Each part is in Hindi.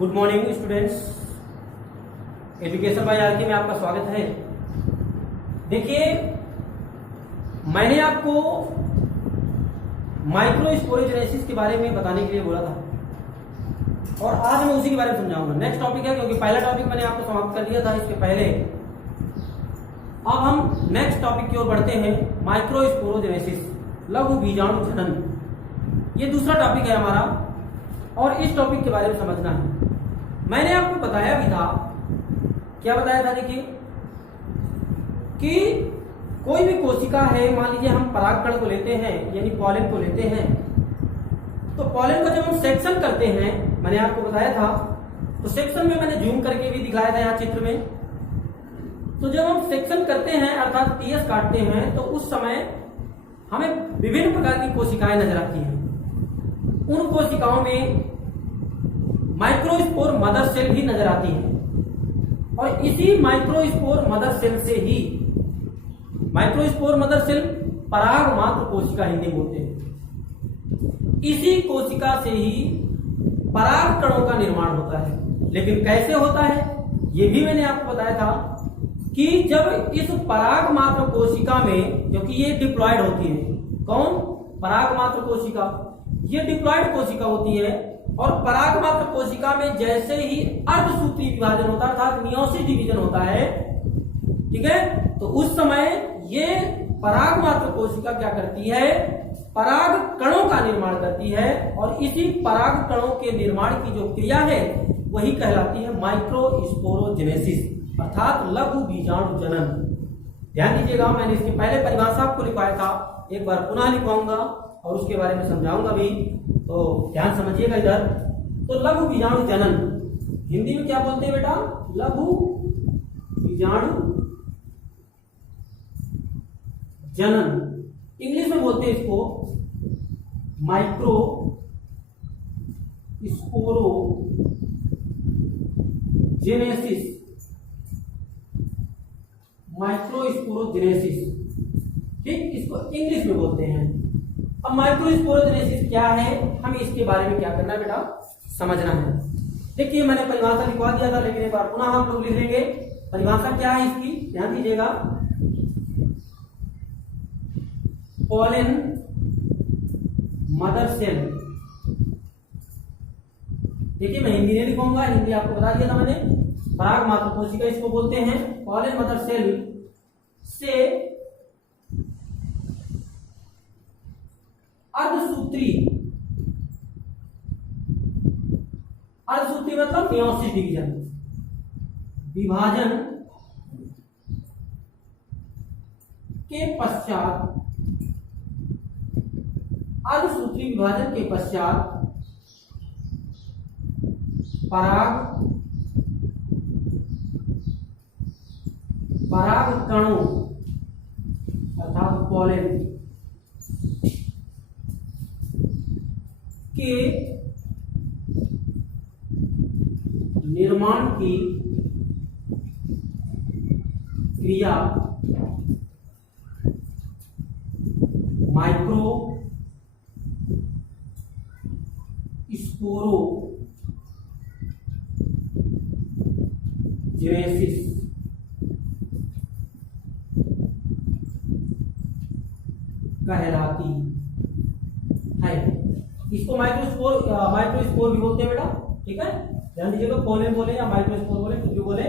Good morning students, education by R K में आपका स्वागत है। देखिए, मैंने आपको माइक्रोस्पोरोजेनेसिस के बारे में बताने के लिए बोला था और आज मैं उसी के बारे में समझाऊंगा। नेक्स्ट टॉपिक है, क्योंकि पहला टॉपिक मैंने आपको समाप्त कर दिया था इसके पहले। अब हम नेक्स्ट टॉपिक की ओर बढ़ते हैं, माइक्रोस्पोरोजेनेसिस, लघु बीजाणु जनन। ये दूसरा टॉपिक है हमारा और इस टॉपिक के बारे में समझना है। मैंने आपको बताया भी था, क्या बताया था? देखिए कि कोई भी कोशिका है, मान लीजिए हम परागकण को लेते हैं यानी पॉलन को लेते हैं, तो पॉलन को जब हम सेक्शन करते हैं, मैंने आपको बताया था, तो सेक्शन में मैंने जूम करके भी दिखाया था यहाँ चित्र में। तो जब हम सेक्शन करते हैं अर्थात पीएस काटते हैं, तो उस समय हमें विभिन्न प्रकार की कोशिकाएं नजर आती हैं। उन कोशिकाओं में माइक्रोस्पोर मदर सेल भी नजर आती है और इसी माइक्रोस्पोर मदर सेल से ही, माइक्रोस्पोर मदर सेल पराग मात्र कोशिका हिंदी बोलते हैं, इसी कोशिका से ही पराग कणों का निर्माण होता है। लेकिन कैसे होता है ये भी मैंने आपको बताया था कि जब इस पराग मात्र कोशिका में, क्योंकि ये डिप्लॉयड होती है, कौन? पराग मात्र कोशिका, ये डिप्लॉयड कोशिका होती है और पराग मात्र कोशिका में जैसे ही अर्धसूत्री विभाजन होता है अर्थात मियोसिस डिवीजन होता है, ठीक है, तो उस समय ये पराग मात्र कोशिका क्या करती है? पराग कणों का निर्माण करती है और इसी पराग कणों के निर्माण की जो क्रिया है वही कहलाती है माइक्रोस्पोरोजेनेसिस अर्थात लघु बीजाणु जनन। ध्यान दीजिएगा, मैंने इसकी पहले परिभाषा आपको लिखवाया था, एक बार पुनः लिखवाऊंगा और उसके बारे में समझाऊंगा भी, तो ध्यान समझिएगा इधर। तो लघु बीजाणु जनन हिंदी में क्या बोलते हैं बेटा? लघु बीजाणु जनन। इंग्लिश में बोलते हैं इसको माइक्रो स्पोरोजेनेसिस, माइक्रोस्पोरोजेनेसिस, ठीक, इसको इंग्लिश में बोलते हैं। अब माइक्रोस्पोरोजेनेसिस क्या है, हमें इसके बारे में क्या करना है बेटा? समझना है। देखिए, मैंने परिभाषा लिखवा दिया था, लेकिन एक बार पुनः हम लोग लिख लेंगे। परिभाषा क्या है इसकी, ध्यान दीजिएगा। पॉलन मदर सेल, देखिए मैं हिंदी नहीं लिखूंगा, हिंदी आपको बता दिया था मैंने। पराग मात्र कोशिका इसको बोलते हैं। पॉलन मदर सेल से अर्धसूत्री, अर्धसूत्री मतलब मियोसिस डिवीजन, विभाजन के पश्चात, अर्धसूत्री विभाजन के पश्चात पराग कणों अर्थात पॉलन के निर्माण की क्रिया माइक्रो स्पोरोजेनेसिस कहलाती है। इसको माइक्रोस्पोर भी बोलते हैं बेटा, ठीक है, ध्यान दीजिएगा। पॉलन बोले या माइक्रोस्पोर बोले, कुछ भी बोले,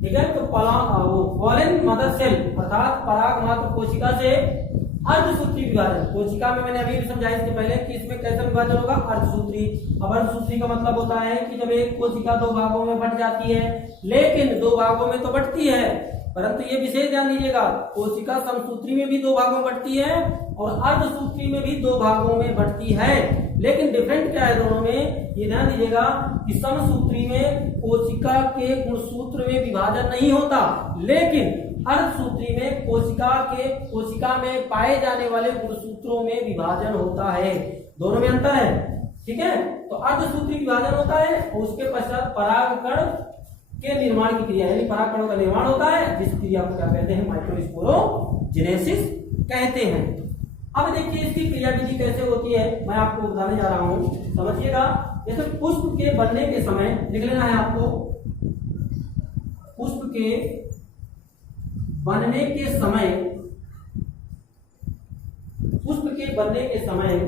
ठीक है। तो पॉलन मदर सेल अर्थात पराग मात्र कोशिका से अर्धसूत्री विभाजन, कोशिका में मैंने अभी भी समझाया इसके पहले कि इसमें कैसा विभाजन होगा? अर्धसूत्री। अब अर्धसूत्री का मतलब होता है कि जब एक कोशिका दो भागों में बंट जाती है, लेकिन दो भागों में तो बंटती है, परंतु ये विशेष ध्यान दीजिएगा, कोशिका समसूत्री में भी दो भागों में बंटती है और अर्धसूत्री में भी दो भागों में बंटती है। लेकिन डिफरेंट क्या है दोनों में, ये ध्यान दीजिएगा कि समसूत्री में कोशिका के गुणसूत्र में विभाजन नहीं होता, लेकिन अर्धसूत्री में कोशिका में पाए जाने वाले गुणसूत्रों में विभाजन होता है। दोनों में अंतर है, ठीक है। तो अर्धसूत्री विभाजन होता है और उसके पश्चात परागकण के निर्माण की क्रिया यानी परागकणों का निर्माण होता है, जिस क्रिया को क्या कहते हैं? माइक्रोस्पोरोजेनेसिस कहते हैं। अब देखिए इसकी क्रियाविधि कैसे होती है, मैं आपको बताने जा रहा हूं, समझिएगा। जैसे पुष्प के बनने के समय लिख लेना है आपको, पुष्प के बनने के समय, पुष्प के बनने के समय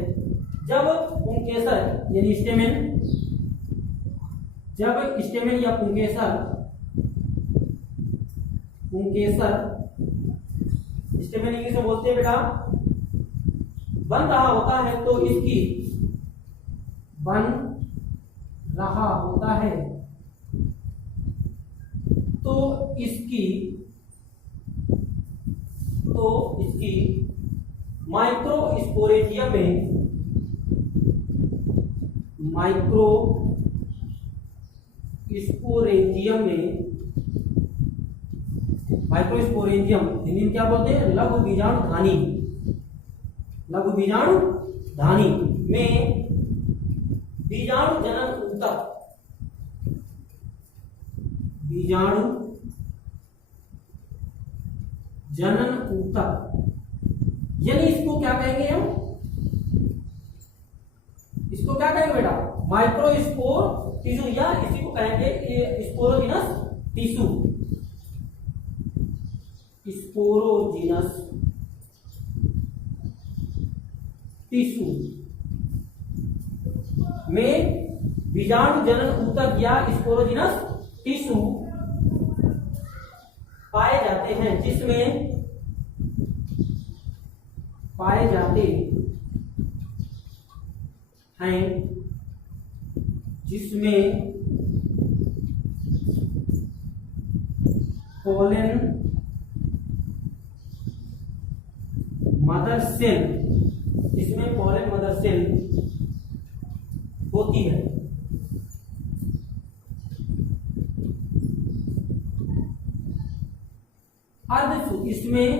जब पुंकेसर यानी स्टेमेन, जब स्टेमेन या पुंकेसर, पुंकेसर स्टेमेन इंग्लिश में बोलते हैं बेटा, बन रहा होता है तो इसकी, बन रहा होता है तो इसकी, तो इसकी माइक्रोस्पोरेंजियम में, माइक्रोस्पोरेंजियम में, माइक्रोस्पोरेंजियम हिंदी में क्या बोलते हैं, लघु बीजाणु धानी, लघु बीजाणु धानी में बीजाणु जनन ऊतक, बीजाणु जनन ऊतक, यानी इसको क्या कहेंगे हम, इसको क्या कहेंगे बेटा, माइक्रोस्पोर टिश्यू, या इसी को कहेंगे स्पोरोजिनस टिश्यू, स्पोरोजिनस टिश्यू में बीजाणु जनन ऊतक या स्पोरोजिनस टिश्यू पाए जाते हैं, जिसमें पाए जाते हैं, जिसमें पोलन मदर सेल, इसमें पोलन मदर सेल होती है। अर्धसूत्र इसमें,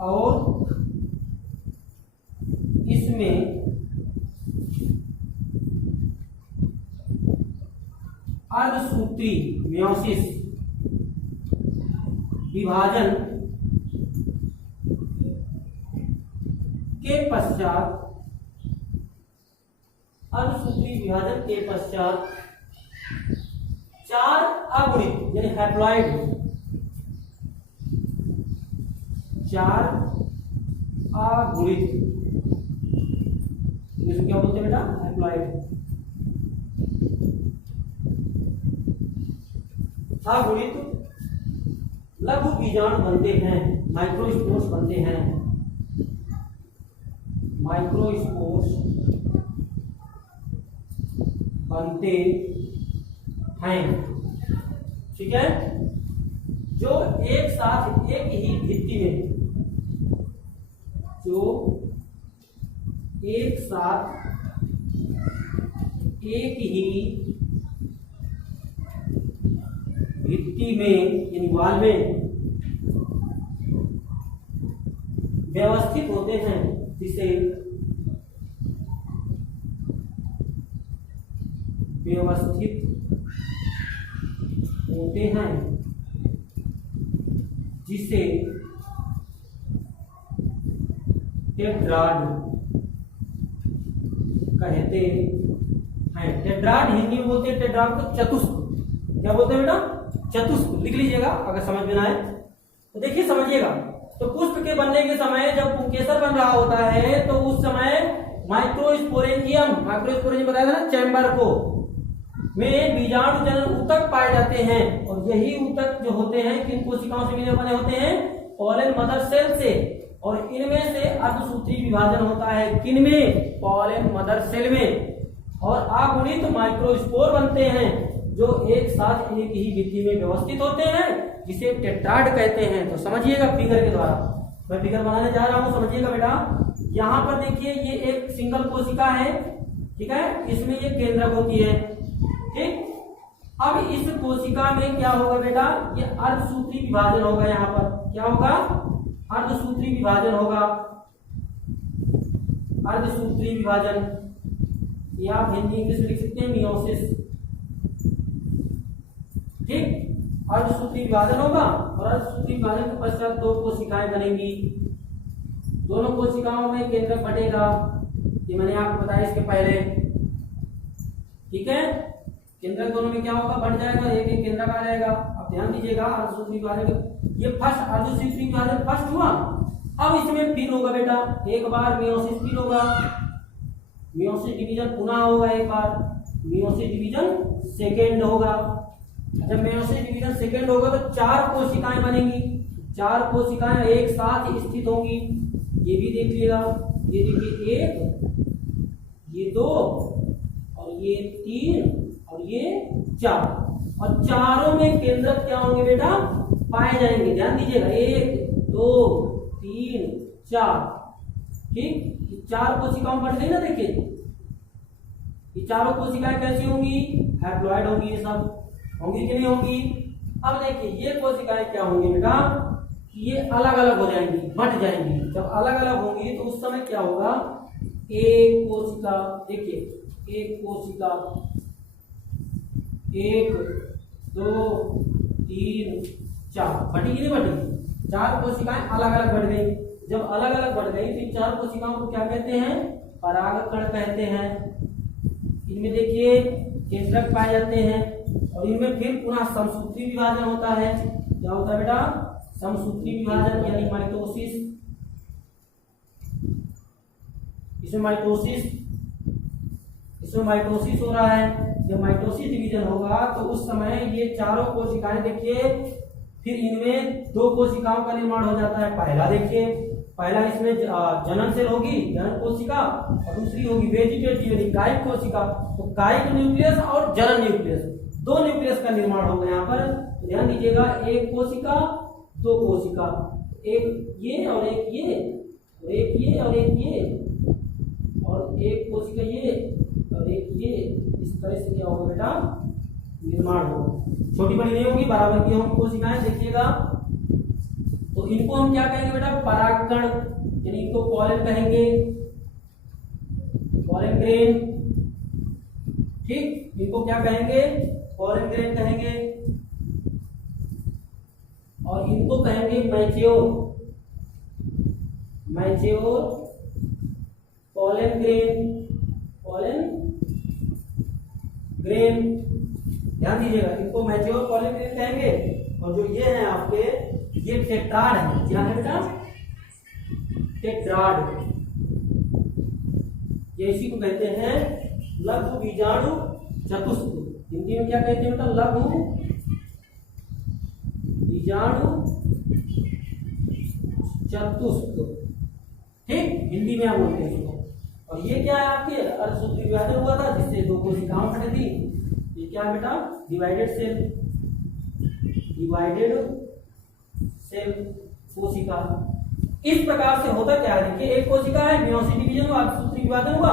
और इसमें अर्धसूत्री मेयोसिस विभाजन के पश्चात, अर्धसूत्री विभाजन के पश्चात 4 अगुणित यानी हैप्लॉइड, 4 अगुणित, इसको क्या बोलते हैं बेटा, हैप्लॉइड, अगुणित लघु बीजाणु बनते हैं, माइक्रोस्पोर्स बनते हैं, माइक्रोस्पोर्स बनते हैं, ठीक है, जो एक साथ एक ही भित्ति में, जो एक साथ एक ही भित्ति में यानी वाल में व्यवस्थित होते हैं, जिसे व्यवस्थित होते हैं, जिसे टेट्राड कहते हैं। टेट्राड हिंदी में बोलते हैं, टेट्राड को चतुष्क, क्या बोलते हैं बेटा, चतुष्क, लिख लीजिएगा अगर समझ में ना आए तो देखिए समझिएगा। तो पुष्प के बनने के समय जब पुंकेसर बन रहा होता है तो उस समय माइक्रोस्पोरेंजियम, माइक्रोस्पोरेंजियम बताया था ना, चैम्बर को में बीजाणु जनन ऊतक पाए जाते हैं, और यही ऊतक जो होते हैं किन कोशिकाओं से मिले बने होते हैं, पोलन मदर सेल से, और इनमें से अर्धसूत्री विभाजन होता है, किनमें, पोलन मदर सेल में, और अगुणित माइक्रोस्पोर बनते हैं जो एक साथ एक ही भित्ति में व्यवस्थित होते हैं, जिसे टेट्राड कहते हैं। तो समझिएगा फिगर के द्वारा, मैं फिगर बनाने जा रहा हूं, समझिएगा बेटा। यहाँ पर देखिए ये एक सिंगल कोशिका है, ठीक है, इसमें ये केंद्रक होती है, ठीक। अब इस कोशिका में क्या होगा बेटा, ये अर्धसूत्री विभाजन होगा, यहाँ पर क्या होगा, अर्धसूत्री विभाजन होगा, अर्धसूत्री विभाजन, या आप हिंदी इंग्लिश में लिख सकते हैं मियोसिस, ठीक। अर्धसूत्री विभाजन होगा, और अर्धसूत्री विभाजन के पश्चात 2 कोशिकाएं बनेंगी, दोनों कोशिकाओं में केंद्रक बढ़ेगा, ये मैंने आपको बताया इसके पहले। ठीक है, केंद्रक दोनों में क्या होगा, बढ़ जाएगा, एक एक केंद्रक आ जाएगा। अब ध्यान दीजिएगा, अर्धसूत्री विभाजन, ये फर्स्ट अर्धसूत्री विभाजन फर्स्ट हुआ। अब इसमें फिर होगा बेटा, एक बार मियोसिस फिर होगा, मियोसिस डिवीजन पुनः होगा, एक बार मियोसिस डिवीजन सेकेंड होगा। जब मियोसिस डिवीजन सेकेंड होगा तो 4 कोशिकाएं बनेंगी, 4 कोशिकाएं एक साथ स्थित होंगी। ये भी देख लीजिएगा, ये देखिए 1, ये 2 और ये 3 और ये 4, और चारों में केंद्रक क्या होंगे बेटा, पाए जाएंगे। ध्यान दीजिएगा, 1 2 3 4, ठीक, 4 कोशिकाओं बढ़ गई ना। देखिए ये चारों कोशिकाएं कैसी होंगी, हैप्लॉइड होंगी, ये सब होंगी कि नहीं होंगी। अब देखिए ये कोशिकाएं क्या होंगी बेटा, ये अलग अलग हो जाएंगी, बट जाएंगी। जब अलग अलग होंगी तो उस समय क्या होगा, एक कोशिका, देखिए एक कोशिका 1 2 3 4 बटी कि नहीं बटी, 4 कोशिकाएं अलग अलग बढ़ गई। जब अलग अलग बढ़ गई तो इन 4 कोशिकाओं को क्या कहते हैं, परागकण कहते हैं। इनमें देखिए केंद्रक पाए जाते हैं, और इनमें फिर पुनः समसूत्री विभाजन होता है। क्या होता है बेटा, समसूत्री विभाजन यानी माइटोसिस। इसमें माइटोसिस हो रहा है। जब माइटोसिस डिवीजन होगा तो उस समय ये चारों कोशिकाएं देखिए, फिर इनमें 2 कोशिकाओं का निर्माण हो जाता है। पहला देखिए, पहला इसमें जनन सेल होगी, जनन कोशिका, और दूसरी होगी वेजिटेटिव यानी कायिक कोशिका। तो कायिक न्यूक्लियस और जनन न्यूक्लियस, 2 न्यूक्लियस का निर्माण होगा यहाँ पर। तो ध्यान दीजिएगा, एक कोशिका 2 कोशिका, एक ये और एक ये, और एक ये और एक ये, और एक कोशिका ये और एक ये। इस तरह से क्या होगा बेटा, निर्माण होगा। छोटी बड़ी नहीं होगी, बराबर की होंगी कोशिकाएं, देखिएगा। तो इनको हम क्या कहेंगे बेटा, परागकण, यानी इनको पॉलन कहेंगे, पॉलन ग्रेन। ठीक, इनको क्या कहेंगे, पॉलन ग्रेन कहेंगे। और इनको कहेंगे मैच्योर पॉलन ग्रेन। ध्यान दीजिएगा, इनको मैच्योर पॉलन ग्रेन कहेंगे। और जो ये हैं आपके, ये टेट्राड है। क्या है बेटा, टेट्राड। ये इसी को कहते हैं लघु बीजाणु चतुष्क। हिंदी में क्या कहते हैं बेटा, लघु बीजाणु चतुष्क। ठीक, हिंदी में हम बोलते हैं इसको। और ये क्या है आपके, अर्धसूत्री विभाजन हुआ था जिससे 2 कोशिकाएं फटी थी। ये क्या है बेटा, डिवाइडेड सेल कोशिका। इस प्रकार से होता क्या है, देखिए एक कोशिका है, मियोसिस डिवीजन हुआ, अर्धसूत्री विभाजन हुआ,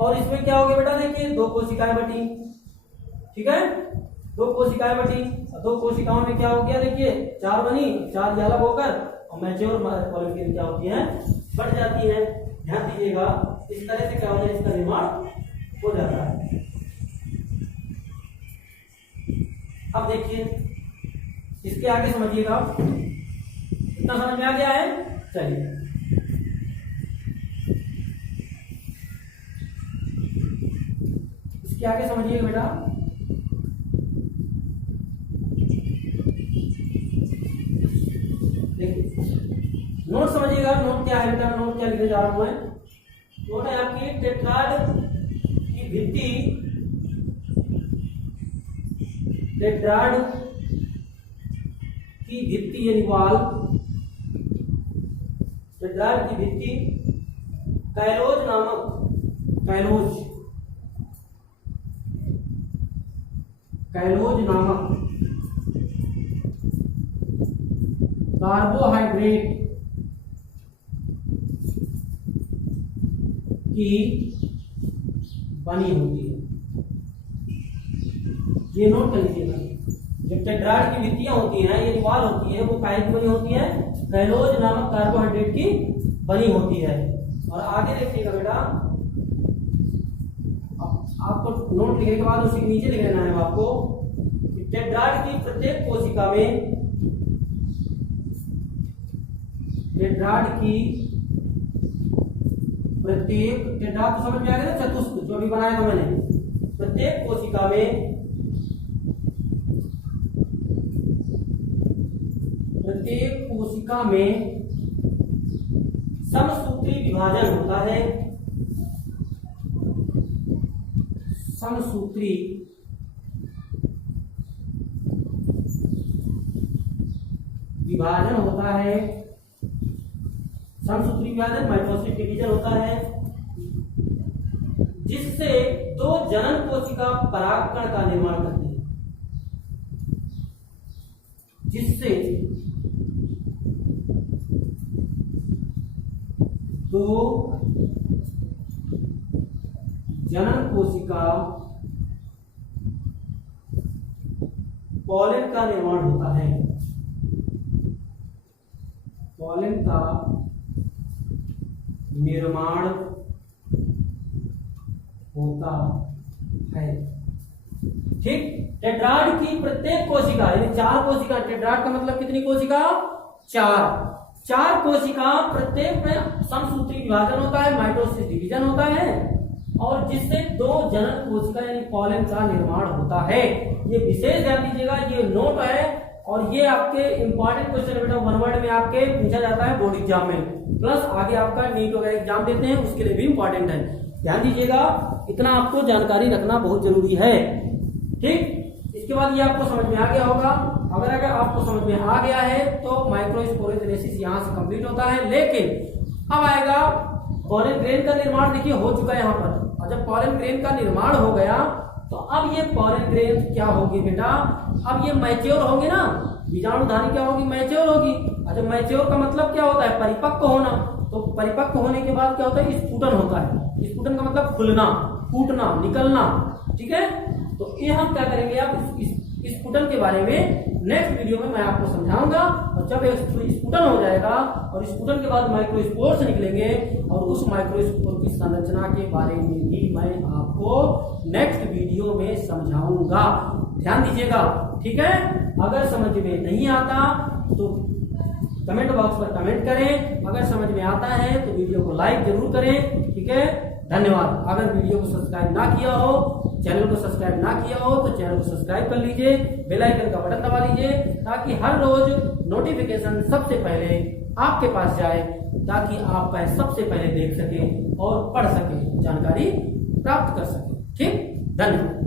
और इसमें क्या हो गया बेटा, देखिए 2 कोशिकाएं बटी। ठीक है, 2 कोशिकाएं बटी, 2 कोशिकाओं में क्या हो गया, देखिए 4 बनी, 4 अलग होकर और मैच्योर पॉलन ग्रेन क्या होती है, बढ़ जाती है। ध्यान दीजिएगा, इस तरह से क्या हो जाए, इसका निर्माण हो जाता है। अब देखिए इसके आगे समझिएगा, इतना समझ में आ गया है। चलिए इसके आगे समझिएगा बेटा, नोट समझिएगा। नोट क्या है बेटा, नोट क्या लिखने जा रहा हूं मैं, नोट है आपकी टेट्राड की भित्ति, टेट्राड की भित्ति यानी वाल, टेट्राड की भित्ति कैलोज नामक कार्बोहाइड्रेट की बनी होती है। ये नोट कर लीजिएगा, जब टेट्राड की भित्तियां होती हैं, ये दीवार होती है, वो काहे की बनी होती है, कैलोज नामक कार्बोहाइड्रेट की बनी होती है। और आगे देखिएगा बेटा, आपको नोट लिखने के बाद उसी के नीचे लिख लेना है आपको, टेट्राड की प्रत्येक कोशिका में, टेट्राड की प्रत्येक टेट्राड तो समझ में आ गया ना, चतुष्क जो अभी बनाया था मैंने। प्रत्येक कोशिका में समसूत्री विभाजन होता है। समसूत्री विभाजन होता है। समसूत्री विभाजन माइटोसिस डिवीजन होता है, जिससे दो जनन कोशिका परागकण का निर्माण करती है। जिससे दो जनन कोशिका पॉलन का निर्माण होता है। पॉलन का निर्माण होता है। ठीक, टेट्राड की प्रत्येक कोशिका यानी 4 कोशिका, टेट्राड का मतलब कितनी कोशिका? 4 कोशिका, प्रत्येक में समसूत्री विभाजन होता है, माइटोसिस डिवीजन होता है, और जिससे दो जनन कोशिका यानी पॉलन का निर्माण होता है। ये विशेष ध्यान दीजिएगा, ये नोट है और ये आपके इंपॉर्टेंट क्वेश्चन बेटा 1 वर्ड में आपके पूछा जाता है बोर्ड एग्जाम में, प्लस आगे आपका नीट वगैरह एग्जाम देते हैं उसके लिए भी इंपॉर्टेंट है। ध्यान दीजिएगा, इतना आपको जानकारी रखना बहुत जरूरी है। ठीक, इसके बाद ये आपको समझ में आ गया होगा। अगर आपको समझ में आ गया है तो माइक्रोस्पोरेजिनेसिस यहाँ से कंप्लीट होता है। लेकिन अब आएगा पॉलन ग्रेन का निर्माण। देखिए हो चुका है यहाँ पर, और जब पॉलन ग्रेन का निर्माण हो गया तो अब ये पॉलन ग्रेन क्या होगी बेटा? अब ये मैच्योर होगी ना, बीजाणुधानी क्या होगी? मैच्योर होगी। अच्छा, मैच्योर का मतलब क्या होता है? परिपक्व होना। तो परिपक्व होने के बाद क्या होता है? स्फुटन होता है। स्फुटन का मतलब खुलना, फूटना, निकलना। ठीक है, तो ये हम क्या करेंगे, अब स्फुटन के बारे में नेक्स्ट वीडियो में मैं आपको समझाऊंगा। और जब स्फुटन हो जाएगा और स्फुटन के बाद माइक्रोस्पोर्स निकलेंगे और उस माइक्रोस्पोर की संरचना के बारे में भी मैं आपको नेक्स्ट वीडियो में समझाऊंगा। ध्यान दीजिएगा, ठीक है। अगर समझ में नहीं आता तो कमेंट बॉक्स पर कमेंट करें, अगर समझ में आता है तो वीडियो को लाइक जरूर करें। ठीक है, धन्यवाद। अगर वीडियो को सब्सक्राइब ना किया हो, चैनल को सब्सक्राइब ना किया हो तो चैनल को सब्सक्राइब कर लीजिए, बेल आइकन का बटन दबा लीजिए, ताकि हर रोज नोटिफिकेशन सबसे पहले आपके पास जाए, ताकि आप सबसे पहले देख सके और पढ़ सके, जानकारी प्राप्त कर सके। ठीक, धन्यवाद।